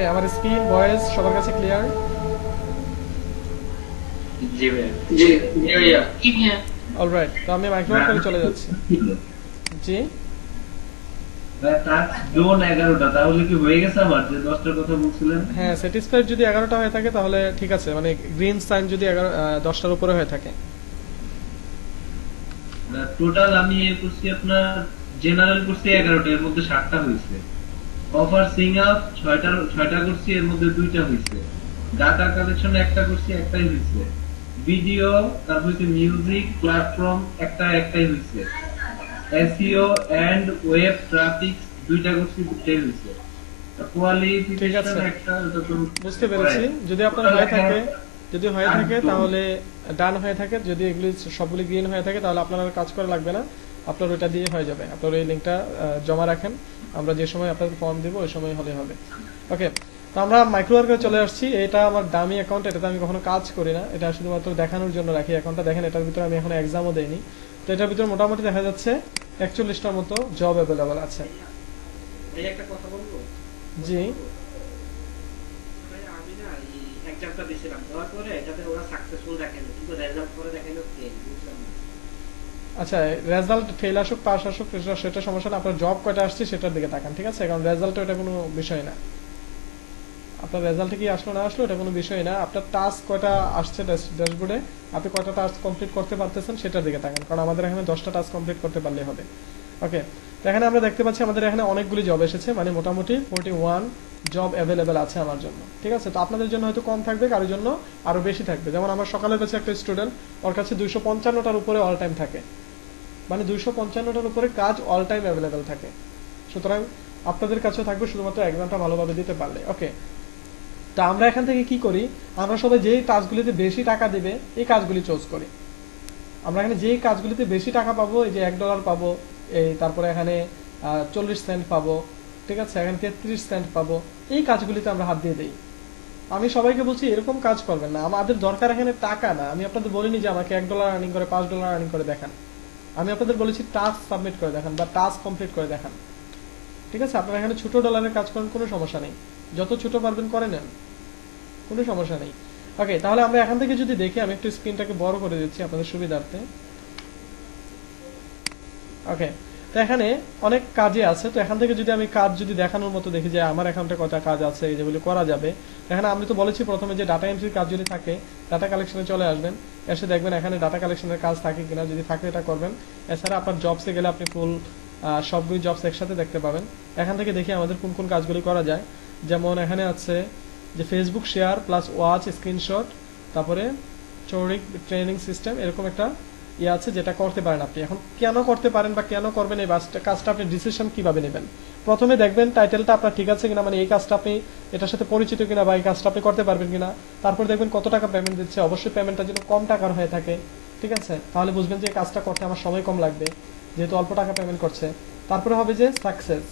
ওকে, আমার screen voice সবার কাছে ক্লিয়ার? জি ভাইয়া। জি জি ভাইয়া। কি ভাইয়া? অলরাইট, তো আমি মাইক্রোওয়ার্কে চলে যাচ্ছি। জি, টাস্ক জোন 11টা, তাহলে কি হয়ে গেছে আমার যে 10টার কথা বলছিলেন? হ্যাঁ, স্যাটিসফাইড যদি 11টা হয়ে থাকে তাহলে ঠিক আছে, মানে গ্রিন সাইন যদি 10টার উপরে হয়ে থাকে। টোটাল আমি এ করছি আপনার, জেনারেল করছি 11টা, এর মধ্যে 7টা হয়েছে। অফার সিং আপ 6টা করছি, এর মধ্যে 2টা হয়েছে। ডাটা কালেকশন একটা করছি, একটাই হয়েছে। ভিডিও, তারপর হচ্ছে মিউজিক প্ল্যাটফর্ম, একটাই হয়েছে। এসইও এন্ড ওয়েব ট্রাফিক 2টা করছি, 2টাই হয়েছে। ঠিক কোয়ালিফিকেশন আছে, একটা, ওটা তো বুঝতে করাই। পেরেছি। যদি আপনার টোটাল হয়ে থাকে, 11টা যদি হয়ে টাস্ক থাকে জোন। তাহলে ডান হয়ে থাকে, যদি এগুলি সবগুলি গ্রিন হয়ে থাকে তাহলে আপনার আর কাজ করা লাগবে না, আপনার ওইটা দিয়ে হয়ে যাবে। আপনার এই লিঙ্কটা জমা রাখেন, আমরা যে সময় আপনাকে ফর্ম দেবো ওই সময় হলে হবে। ওকে, তো আমরা মাইক্রোওয়ার্কে চলে আসছি। এটা আমার দামি অ্যাকাউন্ট, এটাতে আমি কখনো কাজ করি না, এটা শুধুমাত্র দেখানোর জন্য রাখি অ্যাকাউন্টটা। দেখেন এটার ভিতরে আমি এখন এক্সামও দেইনি, তো এটার ভিতরে মোটামুটি দেখা যাচ্ছে 41টার মতো জব অ্যাভেলেবল আছে। ভাইয়া একটা কথা বলবো? জি, ভাইয়া আমি না এই এক্সামটা দিছিলাম, দেওয়ার পরে যাদের ওরা সাকসেসফুল দেখাইলো, কিন্তু রেজাল্ট পরে দেখাইলো ফেল, বুঝলাম না। আচ্ছা, রেজাল্ট ফেল আসুক পাস আসুক সেটা সমস্যা না, আপনার জব কয়টা আসছে সেটার দিকে তাকান, ঠিক আছে? কারণ রেজাল্ট এটা কোনো বিষয় না, আপনার রেজাল্টে কি আসলো না আসলো এটা কোনো বিষয় না। আপনার টাস্ক কয়টা আসছে ড্যাশবোর্ডে, আপনি কয়টা টাস্ক কমপ্লিট করতে পারতেছেন সেটার দিকে তাকান, কারণ আমাদের এখানে 10টা টাস্ক কমপ্লিট করতে পারলে হবে। ওকে, তো এখানে আমরা দেখতে পাচ্ছি আমাদের এখানে অনেকগুলি জব এসেছে, মানে মোটামুটি 41 জব অ্যাভেলেবেল আছে আমার জন্য, ঠিক আছে? তো আপনাদের জন্য হয়তো কম থাকবে, কারোর জন্য আরো বেশি থাকবে। যেমন আমার সকালের কাছে একটা স্টুডেন্ট, ওর কাছে 255টার উপরে অল টাইম থাকে, মানে 255টার উপরে কাজ অল টাইম অ্যাভেলেবেল থাকে। সুতরাং আপনাদের কাছেও থাকবে, শুধুমাত্র এক্সামটা ভালোভাবে দিতে পারলে। ওকে, তা আমরা এখান থেকে কি করি, আমরা সবাই যেই কাজগুলিতে বেশি টাকা দিবে এই কাজগুলি চুজ করি। আমরা এখানে যেই কাজগুলিতে বেশি টাকা পাবো, এই যে $1 পাবো, এই তারপরে এখানে 40 সেন্ট পাবো, ঠিক আছে, এখানে 33 সেন্ট পাবো, এই কাজগুলিতে আমরা হাত দিয়ে দিই। আমি সবাইকে বলছি এরকম কাজ করবেন না, আমাদের দরকার এখানে টাকা না। আমি আপনাদের বলিনি যে আমাকে $1 আর্নিং করে $5 আর্নিং করে দেখান, আমি আপনাদের বলেছি টাস্ক সাবমিট করে দেখান বা টাস্ক কমপ্লিট করে দেখান, ঠিক আছে? আপনারা এখানে ছোট ডলারের কাজ করেন, কোনো সমস্যা নেই, যত ছোট পারবেন করে নেন, কোনো সমস্যা নেই। ওকে, তাহলে আমরা এখান থেকে যদি দেখি, আমি একটু স্ক্রিনটাকে বড় করে দিচ্ছি আপনাদের সুবিধার্থে। ওকে, তো এখানে অনেক কাজে আছে, তো এখান থেকে যদি আমি কাজ যদি দেখানোর মতো দেখি যে আমার অ্যাকাউন্টে কয়টা কাজ আছে যেগুলো করা যাবে। এখানে আমি তো বলেছি প্রথমে যে ডাটা এন্ট্রির কাজ যদি থাকে ডাটা কালেকশনে চলে আসবেন, এসে দেখবেন এখানে ডাটা কালেকশনের কাজ থাকে কিনা, যদি থাকে এটা করবেন। এছাড়া আপনার জবসে গেলে আপনি ফুল সবগুলি জবস একসাথে দেখতে পাবেন। এখান থেকে দেখি আমাদের কোন কোন কাজগুলি করা যায়। যেমন এখানে আছে যে Facebook share plus watch screenshot, তারপরে চৌরিক ট্রেনিং সিস্টেম, এরকম একটা ইয়ে আছে যেটা করতে পারেন আপনি। এখন কেন করতে পারেন বা কেন করবেন এই কাজটা, আপনি ডিসিশন কিভাবে নেবেন? প্রথমে দেখবেন টাইটেলটা আপনার ঠিক আছে কিনা, মানে এই কাজটা আপনি এটার সাথে পরিচিত কিনা বা এই কাজটা আপনি করতে পারবেন কিনা। তারপর দেখবেন কত টাকা পেমেন্ট দিচ্ছে, অবশ্যই পেমেন্টটা যেন কম টাকার হয়ে থাকে, ঠিক আছে? তাহলে বুঝবেন যে এই কাজটা করতে আমার সময় কম লাগবে, যেহেতু অল্প টাকা পেমেন্ট করছে। তারপরে হবে যে সাকসেস,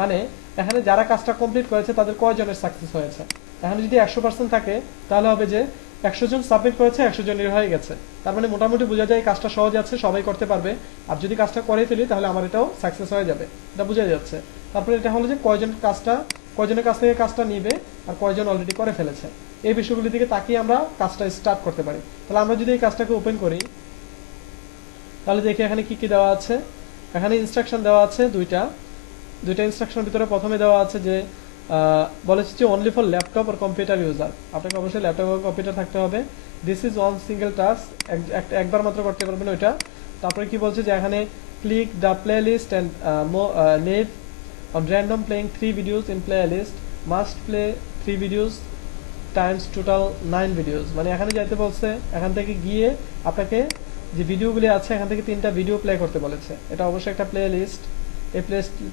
মানে এখানে যারা কাজটা কমপ্লিট করেছে তাদের কয়জনের সাকসেস হয়েছে। এখানে যদি 100% থাকে তাহলে হবে যে 100 জন সাবমিট করেছে, 100 জনের হয়ে গেছে। তার মানে মোটামুটি বোঝা যায় এই কাজটা সহজ আছে, সবাই করতে পারবে। আর যদি কাজটা করে ফেলি তাহলে আমার এটাও সাকসেস হয়ে যাবে, এটা বোঝা যাচ্ছে। তারপরে এটা হলো যে কয়জনের কাছ থেকে কাজটা নিবে আর কয়জন অলরেডি করে ফেলেছে, এই বিষয়গুলি দিকে তাকিয়ে আমরা কাজটা স্টার্ট করতে পারি। তাহলে আমরা যদি এই কাজটাকে ওপেন করি তাহলে দেখি এখানে কি কি দেওয়া আছে। এখানে ইনস্ট্রাকশন দেওয়া আছে দুইটা ইনস্ট্রাকশনের ভিতরে প্রথমে দেওয়া আছে যে বলেছে যে অনলি ফর ল্যাপটপ আর কম্পিউটার ইউজার, আপনাকে অবশ্যই ল্যাপটপ আর কম্পিউটার থাকতে হবে। This is one single task, একবার মাত্র করতে পারবেন ওইটা। তারপরে কি বলছে যে এখানে click the playlist and leave on random playing 3 videos in playlist, must play 3 videos times total 9 videos. মানে এখানে যাইতে বলছে, এখান থেকে গিয়ে আপনাকে যে ভিডিওগুলি আছে এখান থেকে 3টা ভিডিও প্লে করতে বলেছে। এটা অবশ্যই একটা প্লে লিস্ট, এই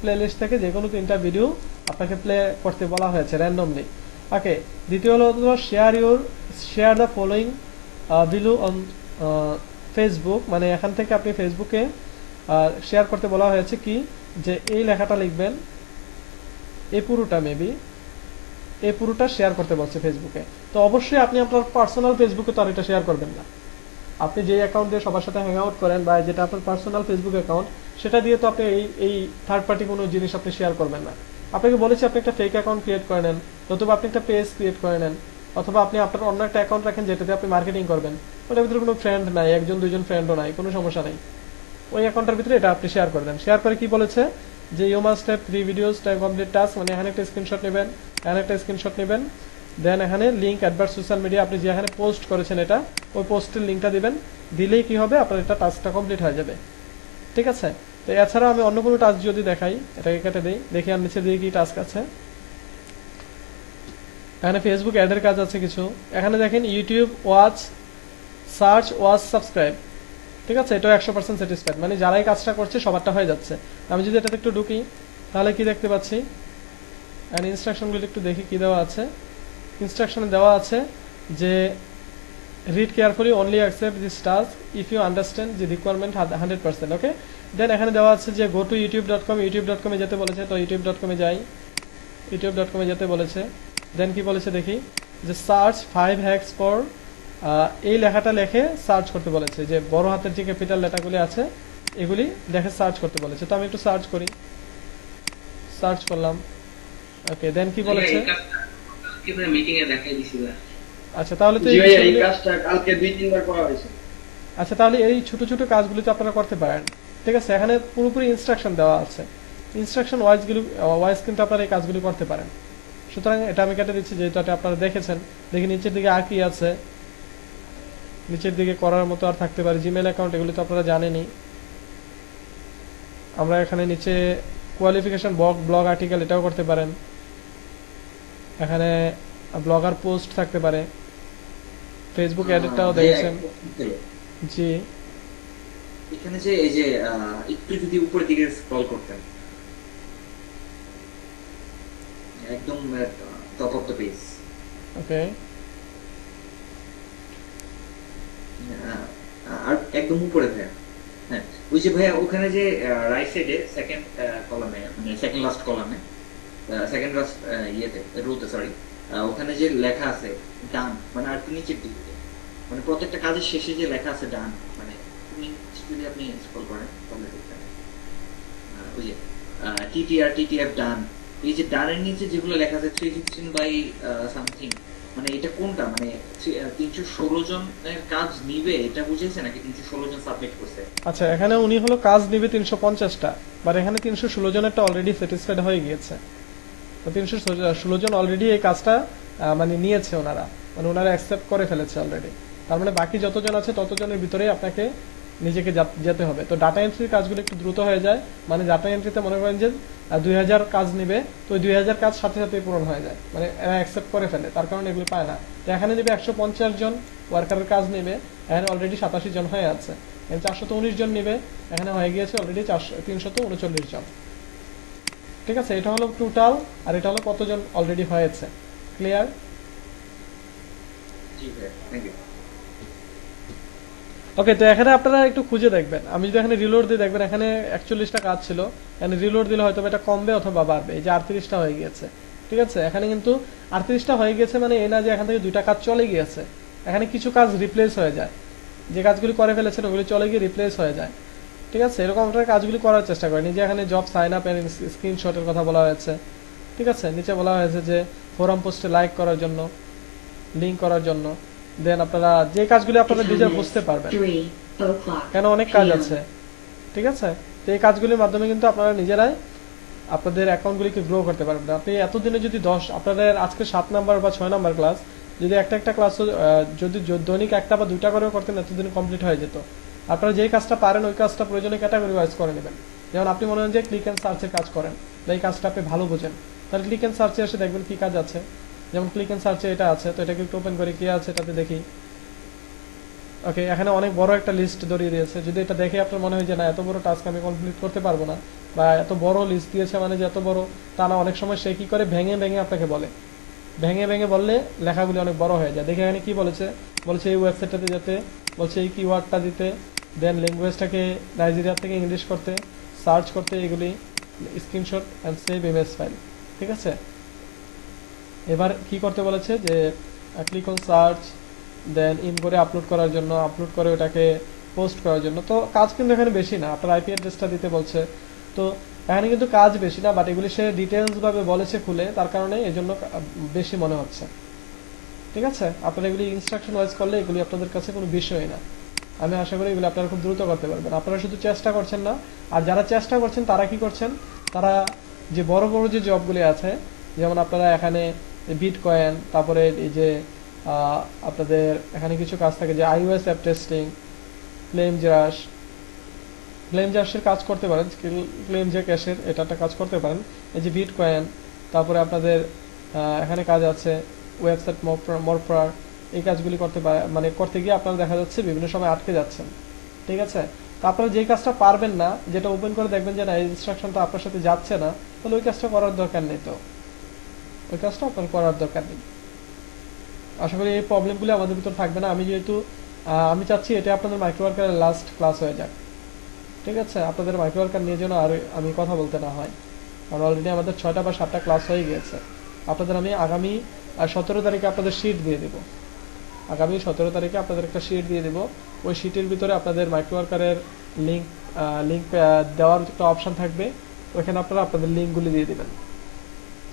প্লে লিস্ট থেকে যে কোনো 3টা ভিডিও আপনাকে প্লে করতে বলা হয়েছে র্যান্ডমলি। ওকে, দ্বিতীয় হলো share the following video on Facebook, মানে এখান থেকে আপনি ফেসবুকে শেয়ার করতে বলা হয়েছে কি, যে এই লেখাটা লিখবেন, এই পুরোটা শেয়ার করতে বলছে ফেসবুকে। তো অবশ্যই আপনি আপনার পার্সোনাল ফেসবুকে তো আর এটা শেয়ার করবেন না। আপনি যে অ্যাকাউন্ট দিয়ে সবার সাথে হ্যাং আউট করেন বা যেটা আপনার পার্সোনাল ফেসবুক অ্যাকাউন্ট, সেটা দিয়ে তো আপনি এই থার্ড পার্টি কোনো জিনিস আপনি শেয়ার করবেন না। আপনাকে বলেছি আপনি একটা ফেক অ্যাকাউন্ট ক্রিয়েট করে নেন, নতুবা আপনি একটা পেজ ক্রিয়েট করে নেন, অথবা আপনি আপনার অন্য একটা অ্যাকাউন্ট রাখেন যেটাতে আপনি মার্কেটিং করবেন, ওটার ভিতরে কোনো ফ্রেন্ড নাই, একজন দুইজন ফ্রেন্ডও নাই, কোনো সমস্যা নাই, ওই অ্যাকাউন্টের ভিতরে এটা আপনি শেয়ার করে দেন। শেয়ার করে কি বলেছে যে you must have 3 videos time complete task, মানে এখানে একটা স্ক্রিনশট নেবেন, এখানে একটা স্ক্রিনশট নেবেন, দেন এখানে লিঙ্ক অ্যাডভার্ট সোশ্যাল মিডিয়া, আপনি যেখানে পোস্ট করেছেন এটা, ওই পোস্টের লিঙ্কটা দিবেন, দিলেই কি হবে আপনার এটা টাস্কটা কমপ্লিট হয়ে যাবে। ঠিক আছে, তো এছাড়া আমি অন্য কোনো টাস্ক যদি দেখাই, এটাকে কেটে দিই, দেখি আর নিচে দিয়ে কি টাস্ক আছে। এখানে ফেসবুক অ্যাডের কাজ আছে কিছু, এখানে দেখেন YouTube watch, search, watch, subscribe. ঠিক আছে, এটাও 100% স্যাটিসফাইড, মানে যারা এই কাজটা করছে সবারটা হয়ে যাচ্ছে। আমি যদি এটাতে একটু ঢুকি তাহলে কি দেখতে পাচ্ছি, এন্ড ইনস্ট্রাকশনগুলো একটু দেখি কি দেওয়া আছে। ইনস্ট্রাকশনে দেওয়া আছে যে read carefully, only accept this task if you understand the requirement 100%। Okay, then এখানে দেওয়া আছে যে গো টু youtube.com, youtube.com এ যেতে বলেছে, তো youtube.com এ যাই, youtube.com এ যেতে বলেছে। দেন কি বলেছে দেখি, যে সার্চ 5 হ্যাকস ফর, এই লেখাটা লেখে সার্চ করতে বলেছে, যে বড় হাতের যে ক্যাপিটাল লেটারগুলি আছে এগুলি দেখে সার্চ করতে বলেছে। তো আমি একটু সার্চ করি, সার্চ করলাম। ওকে, দেন কি বলেছে, মিটিং এ দেখাই দিছিল। আচ্ছা তাহলে তো জি ভাইয়া, এই এই কাজটা কালকে 2-3 বার করা হয়েছে। আচ্ছা তাহলে এই ছোট ছোট কাজগুলি তো আপনারা করতে পারেন। ঠিক আছে, এখানে পুরোপুরি ইনস্ট্রাকশন দেওয়া আছে, ইনস্ট্রাকশন ওয়াইজ কিন্তু আপনারা এই কাজগুলি করতে পারেন। সুতরাং এটা আমি কেটে দিচ্ছি, যেহেতু এটা আপনারা দেখেছেন। দেখি নিচের দিকে আর কি আছে, নিচের দিকে করার মতো আর থাকতে পারে জিমেল অ্যাকাউন্ট, এগুলি তো আপনারা জানেনই। আমরা এখানে নিচে কোয়ালিফিকেশন, ব্লগ আর্টিকেল, এটাও করতে পারেন। এখানে ব্লগার পোস্ট থাকতে পারে, ফেসবুক এডিটটাও দেখেছেন। জি, এখানে যে এই যে একটু যদি উপরের দিকে স্ক্রল করতেন, একদম টপ অফ দ্য পেজ, ওকে, আর একদম উপরে ভাইয়া। হ্যাঁ, ওই যে ভাইয়া ওখানে যে রাইট সাইডে সেকেন্ড কলামে, মানে সেকেন্ড লাস্ট কলামে, সেকেন্ড লাস্ট ইয়েতে রোতে, সরি, ওখানে যে লেখা আছে ডান, মানে আর একটু নিচের দিকে, মানে প্রত্যেকটা কাজের শেষে যে লেখা আছে ডান, মানে তুমি যদি আপনি স্ক্রল করেন তাহলে দেখবেন ওই যে টিটিআর ডান, এই যে ডানের নিচে যেগুলো লেখা আছে 316 বাই সামথিং, মানে এটা কোনটা, মানে 316 জনের কাজ নিবে এটা বুঝাইছে নাকি 316 জন সাবমিট করছে? আচ্ছা এখানে উনি হলো কাজ নিবে 350টা, বাট এখানে 316 জনেরটা অলরেডি স্যাটিসফাইড হয়ে গিয়েছে। তো 316 জন অলরেডি এই কাজটা মানে নিয়েছে ওনারা, মানে ওনারা অ্যাকসেপ্ট করে ফেলেছে অলরেডি। তার মানে বাকি যতজন আছে ততজনের ভিতরেই আপনাকে নিজেকে যেতে হবে। তো ডাটা এন্ট্রির কাজগুলো একটু দ্রুত হয়ে যায়, মানে ডাটা এন্ট্রিতে মনে করেন যে 2000 কাজ নিবে, তো ওই 2000 কাজ সাথে সাথে পূরণ হয়ে যায়, মানে এরা অ্যাকসেপ্ট করে ফেলে, তার কারণে এগুলো পায় না। তো এখানে নেবে 150 জন ওয়ার্কারের কাজ নেবে, এখানে অলরেডি 87 জন হয়ে আছে। এখানে 419 জন নেবে, এখানে হয়ে গিয়েছে অলরেডি 339 জন। ঠিক আছে, এটা হলো টোটাল, আর এটা হলো কতজন অলরেডি হয়েছে। ক্লিয়ার? জি ভাই, থ্যাংক ইউ। ওকে, তো এখানে আপনারা একটু খুঁজে দেখবেন, আমি যদি এখানে রিলোড দিয়ে দেখবেন, এখানে 41টা কাজ ছিল, এখানে রিলোড দিলে হয়তো এটা কমবে অথবা বাড়বে। এই যে 38টা হয়ে গিয়েছে। ঠিক আছে, এখানে কিন্তু 38টা হয়ে গেছে, মানে এই না যে এখান থেকে 2টা কাজ চলে গিয়েছে, এখানে কিছু কাজ রিপ্লেস হয়ে যায়, যে কাজগুলি করে ফেলেছেন ওগুলি চলে গিয়ে রিপ্লেস হয়ে যায়। ঠিক আছে, এরকম আপনারা কাজগুলি করার চেষ্টা করেন। এই যে এখানে জব সাইন আপ এন্ড স্ক্রিনশটের কথা বলা হয়েছে। ঠিক আছে, নিচে বলা হয়েছে যে ফোরাম পোস্টে লাইক করার জন্য, লিঙ্ক করার জন্য। দেন আপনারা যে কাজগুলি আপনারা নিজে বুঝতে পারবেন, কেন অনেক কাজ আছে। ঠিক আছে, তো এই কাজগুলির মাধ্যমে কিন্তু আপনারা নিজেরাই আপনাদের অ্যাকাউন্টগুলিকে গ্রো করতে পারবেন। আপনি এতদিনে যদি আপনাদের আজকে 7 নাম্বার বা 6 নাম্বার ক্লাস, যদি একটা ক্লাস যদি দৈনিক একটা বা 2টা করেও করতেন, এতদিন কমপ্লিট হয়ে যেত। আপনারা যেই কাজটা পারেন ওই কাজটা প্রয়োজনে ক্যাটাগরি ওয়াইজ করে নেবেন। যেমন আপনি মনে হয় যে ক্লিক অ্যান্ড সার্চের কাজ করেন, এই কাজটা আপনি ভালো বোঝেন, তাহলে ক্লিক অ্যান্ড সার্চে এসে দেখবেন কি কাজ আছে। যেমন ক্লিক অ্যান্ড সার্চে এটা আছে, তো এটাকে একটু ওপেন করে কি আছে এটাতে দেখি। ওকে, এখানে অনেক বড় একটা লিস্ট ধরিয়ে দিয়েছে। যদি এটা দেখে আপনার মনে হয় যে না এত বড় টাস্ক আমি কমপ্লিট করতে পারবো না, বা এত বড় লিস্ট দিয়েছে মানে যে এত বড়, তা না, অনেক সময় সে কি করে ভেঙে ভেঙে আপনাকে বলে, ভেঙে ভেঙে বললে লেখাগুলি অনেক বড় হয়ে যায়। দেখে এখানে কি বলেছে, বলছে এই ওয়েবসাইটটাতে যেতে, বলছে এই কিওয়ার্ডটা দিতে, দেন ল্যাঙ্গুয়েজটাকে নাইজেরিয়া থেকে ইংলিশ করতে, সার্চ করতে, এগুলি screenshot and save image file. ঠিক আছে, এবার কি করতে বলেছে যে click on search, then in করে আপলোড করার জন্য, আপলোড করে ওটাকে পোস্ট করার জন্য। তো কাজ কিন্তু এখানে বেশি না, আপনার আইপি অ্যাড্রেসটা দিতে বলছে। তো এখানে কিন্তু কাজ বেশি না, বাট এগুলি সে ডিটেলস ভাবে বলেছে খুলে, তার কারণে এই জন্য বেশি মনে হচ্ছে। ঠিক আছে, আপনারা এগুলি ইনস্ট্রাকশন ওয়াইজ করলে এগুলি আপনাদের কাছে কোনো বিষয় না। আমি আশা করি এগুলো আপনারা খুব দ্রুত করতে পারবেন। আপনারা শুধু চেষ্টা করছেন না, আর যারা চেষ্টা করছেন তারা কি করছেন, তারা যে বড় বড় যে জবগুলি আছে, যেমন আপনারা এখানে বিটকয়েন, তারপরে এই যে আপনাদের এখানে কিছু কাজ থাকে যে iOS অ্যাপ টেস্টিং, ক্লেম জাস্টের কাজ করতে পারেন, ক্লেম যে ক্যাশের এটা একটা কাজ করতে পারেন। এই যে বিটকয়েন, তারপরে আপনাদের এখানে কাজ আছে ওয়েবসাইট মরফার, এই কাজগুলি করতে মানে করতে গিয়ে আপনারা দেখা যাচ্ছে বিভিন্ন সময় আটকে যাচ্ছেন। ঠিক আছে, তো আপনারা যে কাজটা পারবেন না, যেটা ওপেন করে দেখবেন যে না এই ইনস্ট্রাকশনটা আপনার সাথে যাচ্ছে না, তাহলে ওই কাজটা করার দরকার নেই। তো ওই কাজটা আপনার করার দরকার নেই। আশা করি এই প্রবলেমগুলি আমাদের ভিতর থাকবে না। আমি যেহেতু আমি চাচ্ছি এটা আপনাদের মাইক্রো ওয়ার্কারের লাস্ট ক্লাস হয়ে যাক। ঠিক আছে, আপনাদের মাইক্রো ওয়ার্কার নিয়ে যেন আর আমি কথা বলতে না হয়, কারণ অলরেডি আমাদের 6টা বা 7টা ক্লাস হয়ে গিয়েছে। আপনাদের আমি আগামী 17 তারিখে আপনাদের শিট দিয়ে দেব। আগামী 17 তারিখে আপনাদের একটা শিট দিয়ে দেব। ওই শিটের ভিতরে আপনাদের মাইক্রো ওয়ার্কারের লিঙ্ক দেওয়ার একটা অপশন থাকবে, ওইখানে আপনারা আপনাদের লিঙ্কগুলি দিয়ে দেবেন।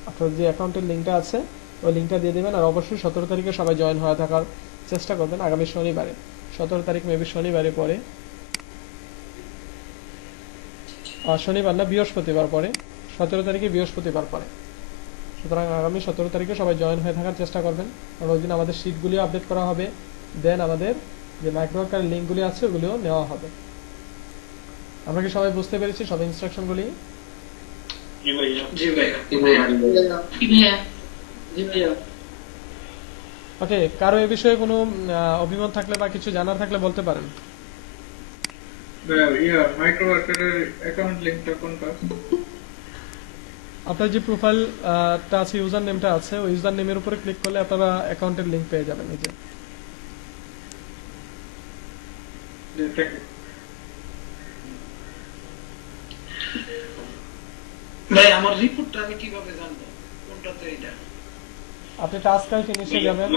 আপনাদের যে অ্যাকাউন্টের লিঙ্কটা আছে ওই লিঙ্কটা দিয়ে দেবেন। আর অবশ্যই 17 তারিখে সবাই জয়েন হয়ে থাকার চেষ্টা করবেন। আগামী শনিবারে 17 তারিখ মেবি শনিবারে পরে, শনিবার না বৃহস্পতিবার পরে, 17 তারিখে বৃহস্পতিবার পরে। সুতরাং আগামী 17 তারিখে সবাই জয়েন হয়ে থাকার চেষ্টা করবেন, কারণ ওই দিন আমাদের শিটগুলিও আপডেট করা হবে, দেন আমাদের যে মাইক্রো ওয়ার্কারের লিঙ্কগুলি আছে ওগুলিও নেওয়া হবে। আমরা কি সবাই বুঝতে পেরেছি সব ইনস্ট্রাকশনগুলি? জি ভাইয়া। জি ভাইয়া। জি ভাইয়া। ওকে, কারো এই বিষয়ে কোনো অভিমত থাকলে বা কিছু জানার থাকলে বলতে পারেন। মাইক্রো ওয়ার্কারের অ্যাকাউন্ট লিংকটা কোনটা? আপনার যে প্রোফাইলটা আছে, ইউজার নেমটা আছে, ওই ইউজার নেমের উপরে ক্লিক করলে আপনারা অ্যাকাউন্টের লিংক পেয়ে যাবেন। এই যে ভাই আমার রিপোর্টটা আমি কিভাবে জানবো কোনটাতে এটা? আপনি টাস্কার ফিনিশে যাবেন।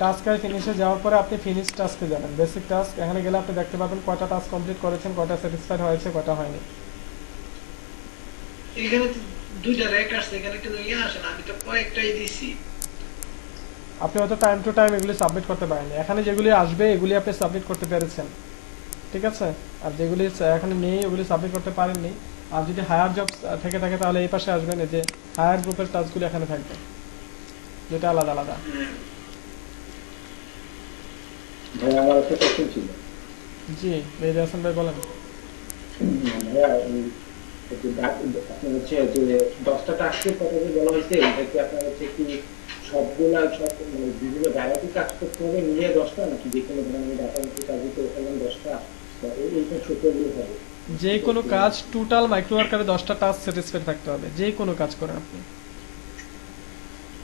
টাস্কার ফিনিশে যাওয়ার পরে আপনি ফিনিশ টাস্কে যাবেন, বেসিক টাস্ক। এখানে গেলে আপনি দেখতে পাবেন কয়টা টাস্ক কমপ্লিট করেছেন, কয়টা স্যাটিসফাইড হয়েছে, কয়টা হয়নি। এখানে তো দুইটা র্যাক আসছে, এখানে কিন্তু আসে না, আমি তো কয়েকটাই দিছি। আপনি হয়তো টাইম টু টাইম এগুলি সাবমিট করতে পারেননি। এখানে যেগুলি আসবে এগুলি আপনি সাবমিট করতে পেরেছেন, ঠিক আছে। আর যেগুলি এখানে নেই ওগুলি সাবমিট করতে পারেননি। আর যদি হায়ার জব থেকে থাকে তাহলে এই পাশে আসবেন, এই যে হায়ার গ্রুপের টাস্কগুলি এখানে থাকবে, যেটা আলাদা আলাদা। ভাই আমার একটা কোশ্চেন ছিল। জি মেহেদি হাসান ভাই বলেন। ভাইয়া আপনার হচ্ছে যে 10টা টাস্কের কথা যে বলা হয়েছে, এটা কি আপনার হচ্ছে কি সবগুলা সব বিভিন্ন ভ্যারাইটি কাজ করতে হবে নিয়ে 10টা, নাকি যে কোনো ধরনের ডাটা এন্ট্রি কাজ দিতে ওখানে 10টা, এইটা ছোটগুলো হবে? যে কোনো কাজ টোটাল মাইক্রো ওয়ার্কারে 10টা টাস্ক স্যাটিসফাইড থাকতে হবে, যে কোনো কাজ করেন আপনি।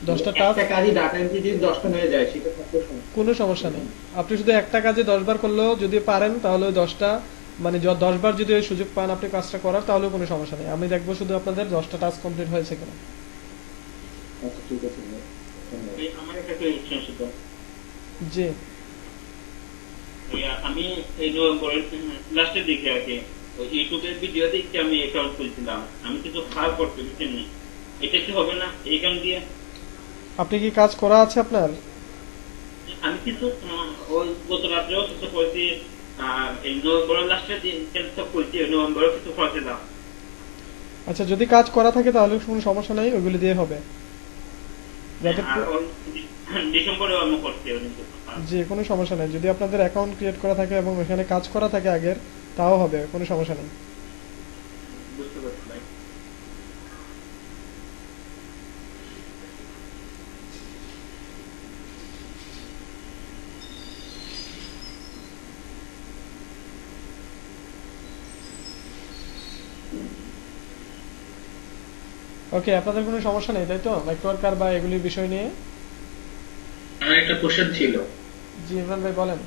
10টা টাস্ক একটা কাজই ডাটা এন্ট্রি যদি 10টা হয়ে যায় সেটা থাকলে কোনো সমস্যা নেই। আপনি শুধু একটা কাজে 10 বার করলেও যদি পারেন তাহলে ওই 10টা মানে 10 বার যদি ওই সুযোগ পান আপনি কাজটা করার, তাহলেও কোনো সমস্যা নেই। আমি দেখবো শুধু আপনাদের 10টা টাস্ক কমপ্লিট হয়েছে কিনা। আচ্ছা ঠিক আছে ভাই, ধন্যবাদ। আমার একটা কোয়েশ্চেন ছিল। জি আমি এই নভেম্বরের লাস্টের দিকে আর কি ওই ইউটিউবের ভিডিও দেখে আমি অ্যাকাউন্ট খুলছিলাম, আমি কিছু খারাপ করতে পারছি। এটা কি হবে না এই অ্যাকাউন্ট দিয়ে? আপনি কি কাজ করা আছে আপনার? আমি কিছু ওই গত রাত্রেও কিছু করেছি, আর এই নভেম্বরের লাস্টের দিন কিছু করছি, নভেম্বরেও কিছু করেছিলাম। আচ্ছা, যদি কাজ করা থাকে তাহলে কোনো সমস্যা নাই, ওগুলি দিয়ে হবে। যাতে আর ডিসেম্বরেও আমি করছি। জি কোনো সমস্যা নেই, যদি আপনাদের অ্যাকাউন্ট ক্রিয়েট করা থাকে এবং এখানে কাজ করা থাকে আগের, তাও হবে, কোনো সমস্যা নেই। বুঝতে পারছি ভাই। ওকে, আপনাদের কোনো সমস্যা নেই তাই তো মাইক্রো ওয়ার্কার বা এগুলির বিষয় নিয়ে? আমার একটা কোশ্চেন ছিল। জি ইমরান ভাই বলেন।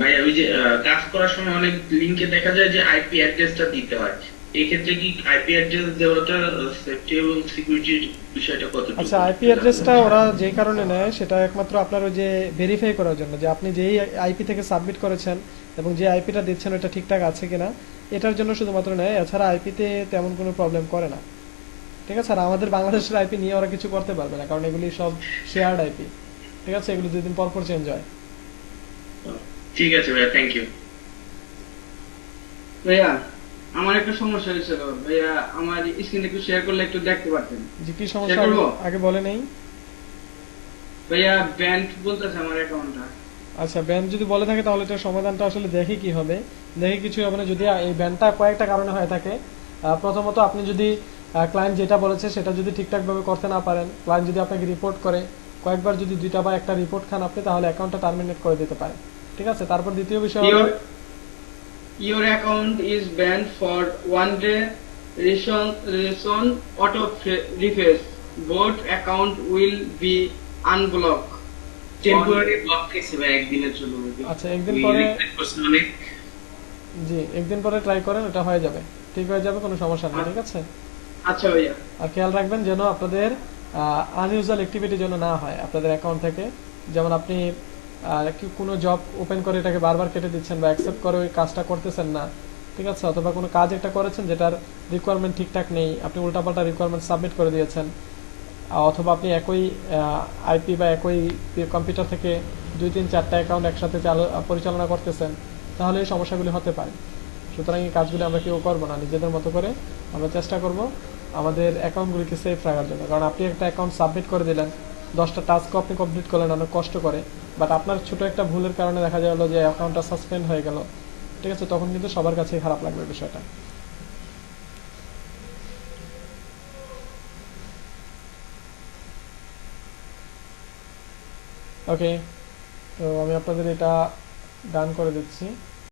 ভাই ওই যে কাজ করার সময় অনেক লিংকে দেখা যায় যে আইপি অ্যাড্রেসটা দিতে হয়, এই ক্ষেত্রে কি আইপি অ্যাড্রেস দেওয়াটা সেফটি এবং সিকিউরিটির বিষয়টা কতটুকু? আচ্ছা, আইপি অ্যাড্রেসটা ওরা যে কারণে নেয় সেটা একমাত্র আপনার ওই যে ভেরিফাই করার জন্য যে আপনি যেই আইপি থেকে সাবমিট করেছেন এবং যে আইপিটা দিচ্ছেন ওটা ঠিকঠাক আছে কিনা। এটার জন্য শুধুমাত্র নেয়, এছাড়া আইপিতে তেমন কোনো প্রবলেম করে না। ঠিক আছে, আর আমাদের বাংলাদেশের আইপি নিয়ে ওরা কিছু করতে পারবে না, কারণ এগুলি সব শেয়ার্ড আইপি। ঠিক আছে, এগুলি 2 দিন পর পর চেঞ্জ হয়। ঠিক আছে ভাইয়া, থ্যাংক ইউ। ভাইয়া আমার একটা সমস্যা হয়েছিল ভাইয়া, আমার স্ক্রিন একটু শেয়ার করলে একটু দেখতে পারতেন। যে কি সমস্যা Share করবো? আগে বলে নেই। ভাইয়া ব্যান্ড বলতেছে আমার অ্যাকাউন্টটা। আচ্ছা, ব্যান যদি বলে থাকে তাহলে এটার সমাধানটা আসলে দেখি কি হবে। দেখি কিছু হবে না। যদি এই ব্যানটা কয়েকটা কারণে হয়ে থাকে, প্রথমত আপনি যদি ক্লায়েন্ট যেটা বলেছে সেটা যদি ঠিকঠাকভাবে করতে না পারেন, ক্লায়েন্ট যদি আপনাকে রিপোর্ট করে, কয়েকবার যদি 2টা বা একটা রিপোর্ট খান আপনি, তাহলে অ্যাকাউন্টটা টার্মিনেট করে দিতে পারে। ঠিক আছে, তারপর দ্বিতীয় বিষয় হলো Your account is banned for 1 day. Reason auto refresh. Both account will be unblocked. Temporary block কেসে ভাই একদিনের জন্য। আচ্ছা, একদিন পরে অনেক জি একদিন পরে ট্রাই করেন, এটা হয়ে যাবে, ঠিক হয়ে যাবে, কোনো সমস্যা নেই। ঠিক আছে, আচ্ছা ভাইয়া। আর খেয়াল রাখবেন যেন আপনাদের আনইউজুয়াল অ্যাক্টিভিটি যেন না হয় আপনাদের অ্যাকাউন্ট থেকে। যেমন আপনি কোনো জব ওপেন করে এটাকে বারবার কেটে দিচ্ছেন বা অ্যাকসেপ্ট করে ওই কাজটা করতেছেন না। ঠিক আছে, অথবা কোনো কাজ একটা করেছেন যেটার রিকোয়ারমেন্ট ঠিকঠাক নেই, আপনি উল্টাপাল্টা রিকোয়ারমেন্ট সাবমিট করে দিয়েছেন, অথবা আপনি একই আইপি বা একই কম্পিউটার থেকে 2-3-4টা অ্যাকাউন্ট একসাথে পরিচালনা করতেছেন, তাহলে এই সমস্যাগুলি হতে পারে। সুতরাং এই কাজগুলি আমরা কেউ করবো না, নিজেদের মতো করে আমরা চেষ্টা করব আমাদের অ্যাকাউন্টগুলিকে সেফ রাখার জন্য। কারণ আপনি একটা অ্যাকাউন্ট সাবমিট করে দিলেন, 10টা টাস্কও আপনি কমপ্লিট করলেন অনেক কষ্ট করে, বাট আপনার ছোট একটা ভুলের কারণে দেখা গেল যে অ্যাকাউন্টটা সাসপেন্ড হয়ে গেল। ঠিক আছে, তখন কিন্তু সবার কাছেই খারাপ লাগবে বিষয়টা। ওকে, তো আমি আপনাদের এটা ডান করে দিচ্ছি।